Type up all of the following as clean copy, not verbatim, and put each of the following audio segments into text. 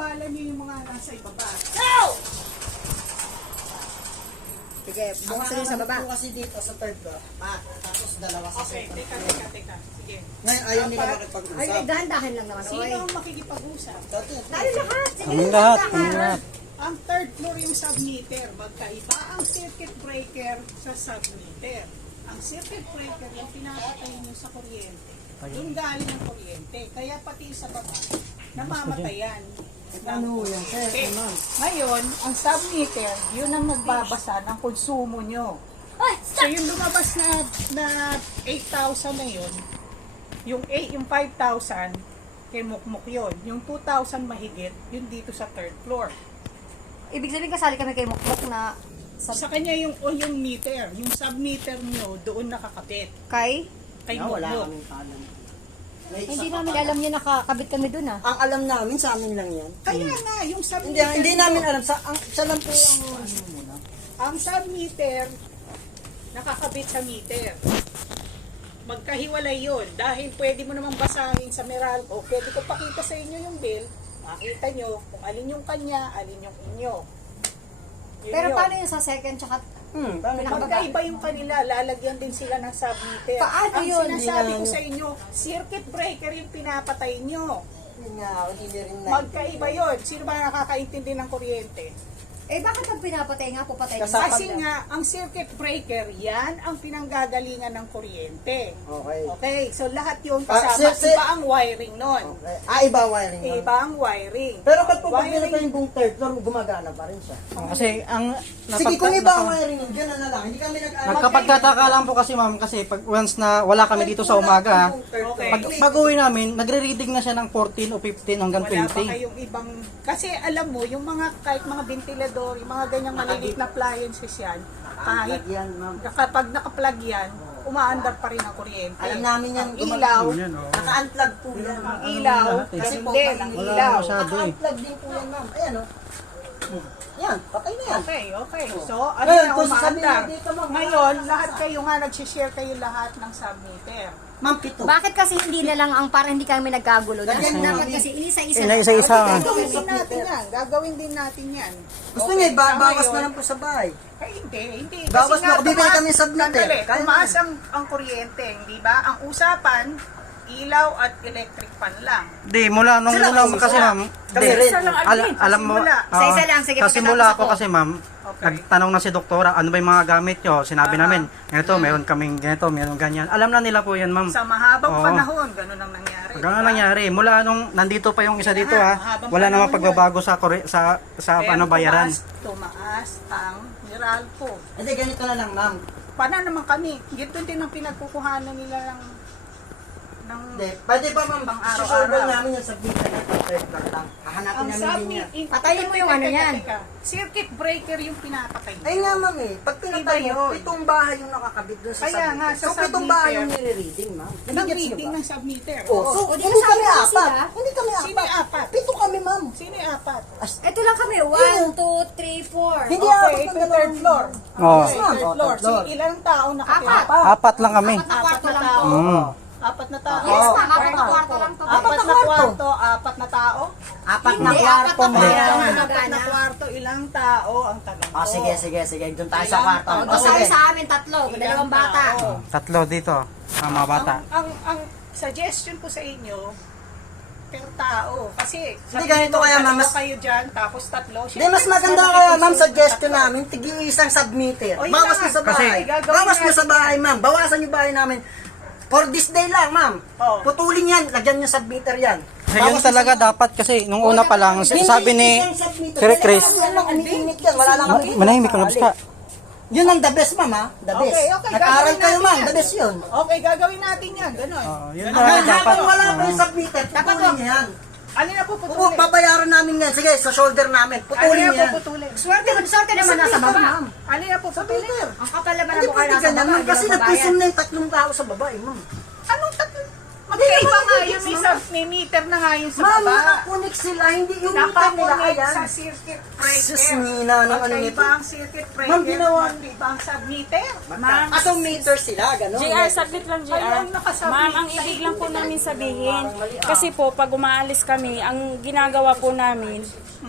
abala niyo yung mga nasa ibaba. Sige, bukas rin sa baba. Kasi dito sa third floor. Tapos dalawa sa Okay, second teka, floor. teka. Sige. Ngayon ayaw nila Ay, makipag-usap. dahan-dahan lang naman. Sino Oy. ang makikipag-usap? Tayo lahat. Sige, Kaming lahat, dahan-dahan. kaming lahat. Ang third floor yung submeter. Magkaiba ang circuit breaker sa submeter. Ang circuit breaker yung pinapatay nyo sa kuryente. Yung galing ng kuryente. Kaya pati sa baba, namamatayan. Ano yan? Okay. Ngayon, ang submeter, yun ang nagbabasa ng konsumo nyo. So yung lumabas na 8,000 na yun, yung 5,000, kay Mukmuk yun. Yung 2,000 mahigit, yun dito sa third floor. Ibig sabihin kasali kami kay Mukmuk na Sa kanya yung meter, yung submeter nyo, doon nakakapit. kay? Kay Wala Mukmuk. kaming alam. Hindi namin alam niya nakakabit kami dun ah. Ang alam namin sa amin lang yan. Kaya nga, yung submeter Hindi nyo, namin alam. Siya lang po ang ang submeter, nakakabit sa meter. Magkahiwalay yun. Dahil pwede mo namang basahin sa Meralco, pwede ko pakita sa inyo yung bill, makita nyo kung alin yung kanya, alin yung inyo. Yun Pero yun. paano yung sa second tsaka Magkaiba yung kanila, lalagyan din sila ng submeter. Paano Ang yun? sinasabi ko sa inyo, circuit breaker yung pinapatay nyo. Yun nga, hindi rin na. Magkaiba yun. Sino ba nakakaintindi ng kuryente? Eh bakit ang pinapatay nga po patay? Kasi nga, ang circuit breaker, yan ang pinanggagalingan ng kuryente. Okay. Okay, so lahat yun Ah, kasama, si- iba ang wiring nun. Okay. Iba wiring. nun. Iba ang wiring. Pero ba't po pag Wiring- pinatay yung buong third floor, gumagana pa rin siya? Kasi ang Sige, kung iba ang wiring nun, gano'n na lang. Hindi kami nagkapagtataka lang po kasi ma'am kasi pag once na wala kami dito sa umaga, Okay. pag uwi namin, nagre-reading na siya ng 14 o 15 hanggang Wala pa 20. kayong ibang, kasi alam mo, yung mga, kahit mga ventilador, yung mga ganyang maliliit na appliances yan, kahit Yan, ma'am. kapag nakaplug yan, umaandar pa rin ang kuryente. Alam namin yan. Ang ilaw, Yan, oh. Naka-unplug po yan. ang ilaw, Kasi po, hindi, walang ang Wala ilaw. masyado eh. Naka-unplug din po yan, ma'am. Ayan, o. Yan, patay na yan. Okay, okay. So, ano Ngayon, na kung sasabihin umaandar? mo dito, ma'am, Ngayon, lahat kayo nga, nagsishare kayo lahat ng submeter. Ma'am, pito. Bakit kasi hindi na lang ang para hindi kami nagkagulo? Dapat kasi isa-isa na. Isa-isa. Gagawin din natin yan. Gagawin din natin yan. Gusto Okay, niya, sa bawas ngayon- na lang po sa bahay. Ay, hindi. Bawas Kasi nga, na, bibili tumaas- kami ng submeter. Sandali, Kaya tumaas ang kuryente, hindi ba? Ang usapan, ilaw at electric fan lang. Di, mula nung Sila una isa. kasi ma'am, Kami di, rin. Isa lang, Alvin, sa alam mo, simula. Sa isa lang, sige, sa simula pagkatapos ko ako. kasi ma'am, Okay. nagtanong na si doktora, ano ba yung mga gamit nyo? Sinabi namin, ganito, meron kaming ganito, meron ganyan. Alam na nila po yan ma'am. Sa mahabang Oo. panahon, ganun ang nangyari. Hanggang diba? nangyari, mula nung nandito pa yung isa dito Mahabang wala namang panahon pagbabago sa Pero ano bayaran. tumaas ang Meralco. Hindi, ganito na lang, ma'am. Paano naman kami? Gito din ang pinagkukuhanan nila ng Hindi, pwede ba, ma'am? Pang-araw-araw. Susolve namin yung submeter na pang third floor lang. Hahanapin ang namin din yan. Patayin mo yung ano yan. Circuit breaker yung pinapatay. Ay nga, ma'am eh. Pag pinatay Iba mo, yun. 7 bahay yung nakakabit doon sa Kaya submeter. nga, sa So, 7 submeter, bahay yung nire-reading, ma'am. Ang Nagigets niyo reading ba? ng submeter. Oh, Oo. so, O, di hindi nasabi kami mo apat. sila. Hindi kami Sino apat. apat? 7 kami, ma'am. Sino yung apat? Ito lang kami. 1, 2, 3, 4. Hindi Okay, apat ito na third floor. Oo. Okay, Ma'am, third oh, floor. third floor. Sige, ilang tao nakatira? Apat lang kami. Apat na kwarto lang tao. to. Mm. Apat na tao. Yes, Oo. ma'am. Apat na kwarto lang to. Apat na kwarto, apat na tao. Apat na Hindi, kwarto, apat na ma'am. kwarto. Apat na kwarto, ilang tao ang taga mo? Sige, sige, sige. Doon tayo sa Ilang kwarto. tao? O, sabi sa amin, tatlo. Ilang Dalawang bata. tao? Tatlo dito, mga bata. Ang suggestion ko sa inyo, per tao. Kasi, Hindi, ganito kaya, ma'am, mas- kayo dyan, tapos tatlo. Hindi, mas maganda kaya, ma'am, suggestion namin, tigi isang submeter. O, yun Bawas na nyo sa nga. bahay. Kasi, gagawin Bawas nyo natin sa bahay, ma'am. Bawasan nyo bahay namin. For this day lang, ma'am. Oo. Putulin yan. Lagyan nyo submeter yan. Ganyan talaga dapat kasi nung una pa lang, sabi ni Sir Chris, Yan lang, umiinit yan. Wala lang kami. manahimik ka na basta. Yun ang the best, ma'am, ha? The best. Okay, okay, Nag-aaral gagawin kayo, natin ma'am. yan. The best yun. Okay, gagawin natin yan. Ganon. Yun Ganon. talaga Ngayon, dapat. habang wala pa yung submeter, putulin nyo yan. Alin na po Oo, putulin? babayaran namin yan. Sige, sa shoulder namin. Alin Putulin na nyo yan. po putulin? Swerte naman nasa baba. ma'am. Alin na po putulin? Submeter. Ang kapal naman Hindi ang mukha pwede nasa ganyan, baba. ma'am. Hindi Kasi lang nagpusong babayan. na yung tatlong tao sa babae, ma'am. Anong tatlo? Magkaiba nga yun, may meter na nga yun sa Ma'am, baba. nakakunik sila, hindi yung meter nila, Nakakunik ayan. sa circuit breaker. Sus, Nina, ng ano nito? Magkaiba ang circuit breaker, Ma'am, ginawa- magkaiba ang submeter. So, meter sila, gano'n. JR, saglit lang JR. Ayun, nakasabit Ma'am, ang sa ibig lang po inyo. namin sabihin, kasi po pag umaalis kami, ang ginagawa po namin,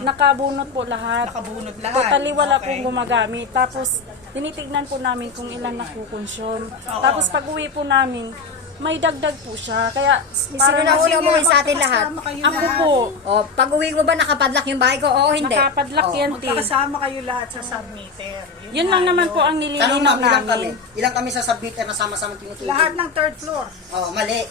nakabunot po lahat. Nakabunod lahat. Totally wala Okay. pong gumagamit. Tapos, tinitignan po namin kung ilan nakukonsyon. Tapos, pag uwi po namin, may dagdag po siya. Kaya, Sino parang na una umuwi sa atin lahat? Magkakasama kayo ako lahat. po, O, pag uwi mo ba nakapadlock yung bahay ko? Oo, hindi. nakapadlock yan, T. Magkakasama kayo lahat sa submeter. Yun lang naman po ang Tanong nililinaw ma'am, ilang kami? namin. Ilang kami sa submeter na sama-sama tinutulog? Lahat ng third floor. Oh, mali.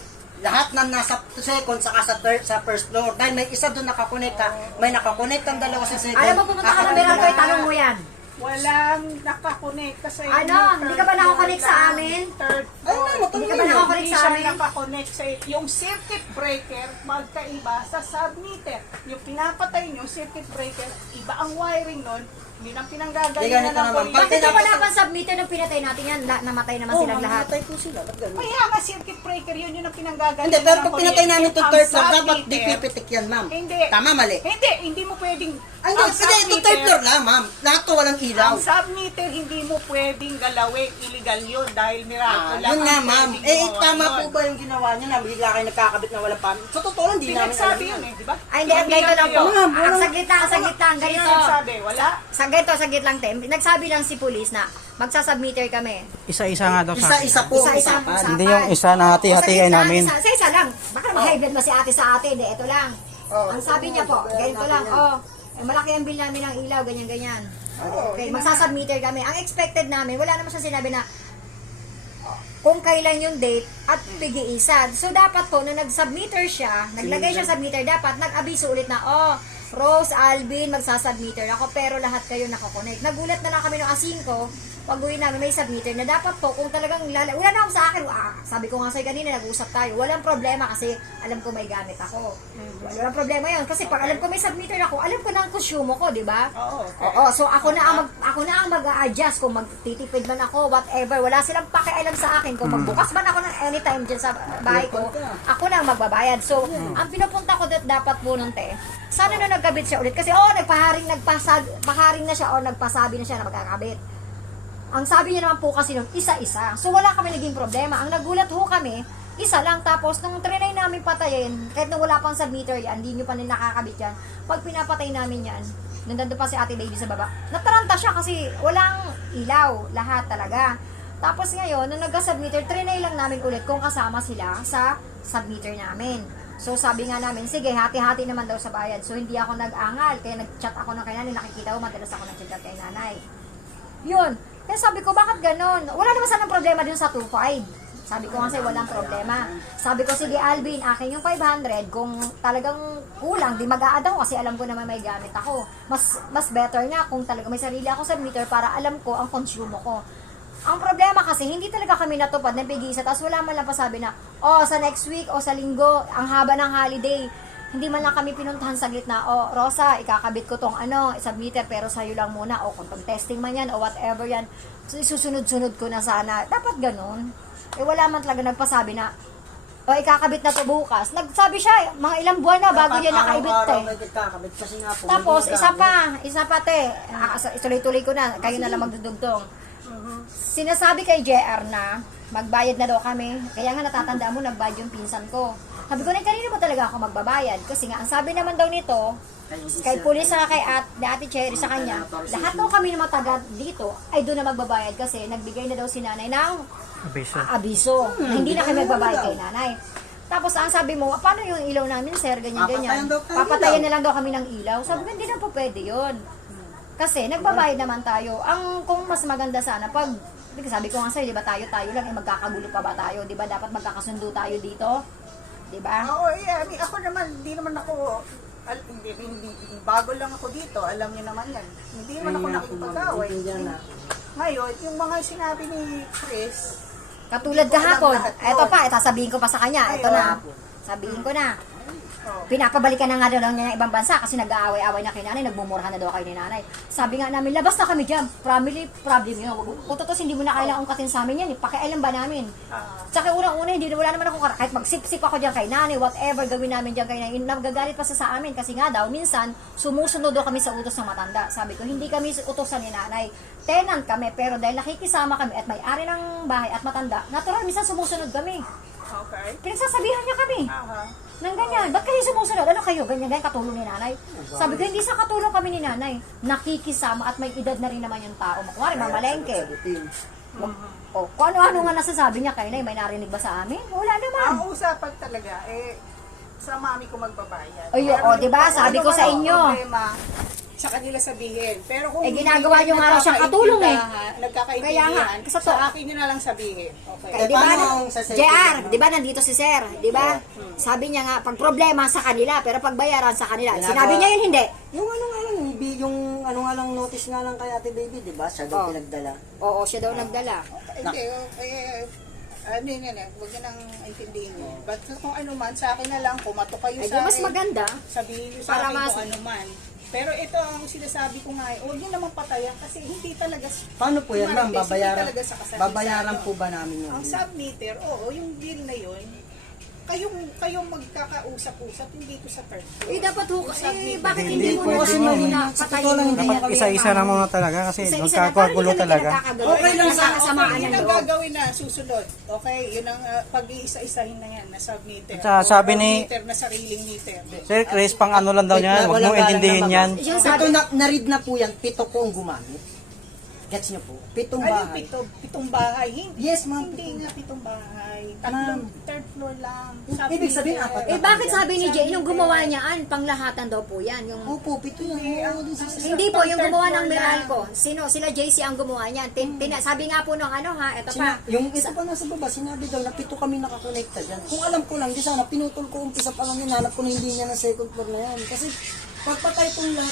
Lahat na nasa second saka sa first floor. Dahil may isa doon nakakonect ka, may nakakonect ang dalawa sa second. Alam mo, pumunta ka ng Meralco, tanong mo yan. Walang nakakonect kasi Ano? Hindi ka ba nakakonect sa amin? Third Ay, floor. ma'am, Hindi ka ba matanong nakakonect Hindi sa siya amin? nakakonect sa yung circuit breaker magkaiba sa submeter. Yung pinapatay nyo, circuit breaker, iba ang wiring nun, yun ang Hindi, pinanggagalingan ganito ng naman. kuryente. Bakit yung wala pang submeter nung pinatay natin yan? Namatay naman silang lahat. Namatay po sila. Ba't ganun? Kaya nga circuit breaker, yun ang pinanggagalingan Hindi, pero ng pag pinatay namin itong Ang third floor, dapat submeter- di pipitik yan, ma'am. Hindi. Tama, mali. Hindi mo pwedeng... Ay, hindi, ito third floor lang, ma'am. Lahat to walang ilaw. Ang submeter, hindi mo pwedeng galawin. Illegal yun dahil miracle lang. Yun nga, ang ma'am. pwedeng gumawa Tama nun. po ba yung ginawa niyo na bigla kayo nagkakabit na walang pan? Sa totoo lang, di namin alam Pinagsabi yan. yun eh, di ba? Ay, hindi, ganito lang po. Ma'am, Ang walang- saglit lang, Sino ganito. nagsabi? Wala? Saglit lang, Tem. Nagsabi lang si police na magsasubmeter kami. Isa-isa nga daw sa akin. Isa-isa po ang Isa-isa ang usapan. usapan. Hindi yung isa na hati-hatiin namin. Isa lang. Baka high blood mo si ate sa ate. Hindi, ito lang. Ang sabi niya po, ganito lang. Oh, malaki ang bill namin ng ilaw, ganyan-ganyan. Okay, magsasubmeter kami. Ang expected namin, wala naman siya sinabi na kung kailan yung date at pig-iisan. So, dapat po, nung nag-submeter siya, naglagay siya submeter, dapat nag-abiso ulit na, oh, Rose, Alvin, magsasubmeter ako, pero lahat kayo nakakonect. Nagulat na lang kami ng A5, pag uwi namin may submeter na dapat po, kung talagang wala na ako sa akin, sabi ko nga sa'yo kanina, nag-usap tayo, walang problema kasi alam ko may gamit ako. Walang problema yun, kasi pag alam ko may submeter ako, alam ko na ang consumo ko, di ba? Oo. Oo, so ako na ang mag-a-adjust kung magtitipid man ako, whatever. Wala silang pakialam sa akin. Kung magbukas man ako ng anytime dyan sa bahay ko, ako na ang magbabayad. So, ang pinupunta ko dapat po nun, te, sana na nagkabit siya ulit. Kasi, nagpaharing na siya o nagpasabi na siya na magkakabit. Ang sabi niya naman po kasi nun, isa-isa. So, wala kami naging problema. Ang nagulat ho kami, isa lang. Tapos, nung trinay namin patayin, kahit nung wala pang submeter yan, hindi nyo pa rin nakakabit yan. Pag pinapatay namin yan, nandun pa si Ate Lady sa baba, nataranta siya kasi walang ilaw, lahat talaga. Tapos ngayon, nung nagka-submeter, trinay lang namin ulit kung kasama sila sa submeter namin. So sabi nga namin, sige, hati-hati naman daw sa bayad. So hindi ako nag-angal, kaya nag-chat ako ng kay nanay, nakikita ko, madalas ako nag-chat kay nanay. Yun. Kaya sabi ko, bakit ganon? Wala naman sanang problema dun sa 2.5. Sabi ko kasi walang problema. Sabi ko, sige Alvin, akin yung 500. Kung talagang kulang, di mag-a-add ako kasi alam ko naman may gamit ako. Mas better na kung talaga may sarili ako sa meter para alam ko ang consumo ko. Ang problema kasi, hindi talaga kami natupad ng pig-isa. Tapos wala man lang pasabi na, sa next week o sa linggo, ang haba ng holiday. Hindi man lang kami pinuntahan sa gitna, Rosa, ikakabit ko tong submeter pero sa'yo lang muna. O kung testing man yan o whatever yan, susunod-sunod ko na sana. Dapat ganun. Wala man talaga nagpasabi na, ikakabit na to bukas. Nagsabi siya, mga ilang buwan na bago yan nakaibit Araw-araw may kakabit kasi nga po. Tapos, may isa pa te, ituloy-tuloy ko na, kayo na lang magdudugtong. Sinasabi kay JR na magbayad na daw kami. Kaya nga natatandaan mo, nagbayad yung pinsan ko. Sabi ko na, kanina mo talaga ako magbabayad. Kasi nga, ang sabi naman daw nito, kay pulis sa kay Ate Cherry sa kanya, lahat daw kami na mataga dito ay doon na magbabayad kasi nagbigay na daw si nanay ng Abiso. abiso. Na hindi na kami magbabayad kay nanay. Tapos ang sabi mo, paano yung ilaw namin, sir? Ganyan-ganyan. Papatayan daw tayo Papatayan ilaw. na lang daw kami ng ilaw. Sabi ko, hindi na po pwede yun. Kasi nagbabayad naman tayo. Kung mas maganda sana, sabi ko nga sa'yo, di ba tayo lang, magkakagulo pa ba tayo? Di ba dapat magkakasundo tayo dito? Di ba? Oo, ako naman, hindi naman ako, hindi, bago lang ako dito, alam niyo naman yan. Hindi naman ako nakipag-away. Ngayon, yung mga sinabi ni Chris, Katulad Hindi ko alam kahapon. lahat yun. Ito pa, sasabihin ko pa sa kanya. Ito na. Sabihin ko na. Pinapabalikan na nga daw lang niya ng ibang bansa kasi nag-aaway-aaway na kay nanay, nagmumurahan na daw kayo ni nanay. Sabi nga namin, labas na kami dyan. Family problem yun. Kung totoo, hindi mo na kailangan ungkatin sa amin yan. Pakialam ba namin? Tsaka unang-una, wala naman ako, kahit magsip-sip ako dyan kay nanay, whatever gawin namin dyan kay nanay, nagagalit pa sa amin. Kasi nga daw, minsan, sumusunod daw kami sa utos ng matanda. Sabi ko, hindi kami utosan ni nanay. Tenant kami, pero dahil nakikisama kami at may-ari ng bahay at matanda, natural, minsan sumusunod kami. Okay. Pinagsasabihan niya kami. Nang ganyan, ba't kayo sumusunod? Ano kayo? Ganyan, katulong ni nanay. Sabi ko, hindi sa katulong kami ni nanay. Nakikisama at may edad na rin naman yung tao. Kumari, mamalengke. O, kung ano-ano nga nasasabi niya kay nay, may narinig ba sa amin? Wala naman. Ang usapan talaga, sa mami ko magbabayad. Ay, Pero diba? kung Sabi ano ko man sa ang inyo. problema, sa kanila sabihin. Pero kung ginagawa nyo nga raw siyang katulong eh. Nagkakaintindihan, Kaya nga, kasi sa akin nyo na lang sabihin. Okay. Kaya di ba, paano ang sa second JR, naman? di ba nandito si Sir, di ba? Sabi niya nga, pag problema sa kanila, pero pag bayaran sa kanila. Ginagawa. Sinabi niya yun, hindi. Yung ano nga lang, yung ano nga lang notice nga lang kay Ate Baby, di ba? Siya daw pinagdala. Oo, siya daw nagdala. Hindi, ano yun yan, huwag nyo nang intindihin nyo. But kung ano man, sa akin na lang, kumato kayo Ay, di sa mas akin, maganda. sabihin nyo sa Para akin mas- kung ano man. Pero ito ang sinasabi ko nga, huwag nyo naman patayan kasi hindi talaga, Paano po yan, ma'am? Marites, Babayaran, hindi talaga sa kasal. babayaran po ba namin yun? ang submeter, oo, yung deal na yun, kayong magkakausap-usap, hindi ko sa third floor. Dapat ho, Submeter. bakit Hindi hindi mo pwede kasi mo. muna Sa patayin totoo lang, mo hindi yan? yan. Isa-isa na muna talaga kasi Isa-isa na, magkakagulo parang hindi talaga. kami nagkakagulo. Okay lang sa- Nagkakasamaan Okay, yun ng ang loob. gagawin na susunod. Okay, yun ang pag-iisa-isahin na yan, na submeter. At sabi ni- meter na sariling meter. Sir Chris, pang ano lang daw niyan, huwag mong intindihin yan. Yung Ito sabi, na-read na po yan, 7 po ang gumamit. Gets niyo po? 7 Ay, yung bahay. pitong bahay. Hindi, Yes, ma'am. Hindi nga pitong bahay. Ma'am. Third floor lang. Ibig sabihin, apat. bakit sabi ni Jay, yung gumawa niyaan, panglahatan daw po yan. Yung, Opo, 7 yan. Oo, din sa hindi po, yung Third gumawa floor ng lang. Meralco. Sila JC ang gumawa niyan. Sabi nga po nung ano ha, eto pa. Yung ito pa nasa baba, sinabi daw na 7 kami nakakonekta dyan. Kung alam ko lang, di sana pinutol ko umpisa pa lang yun, hanap ko na hindi niya ng second floor na yan. Kasi pagpatay kong lahat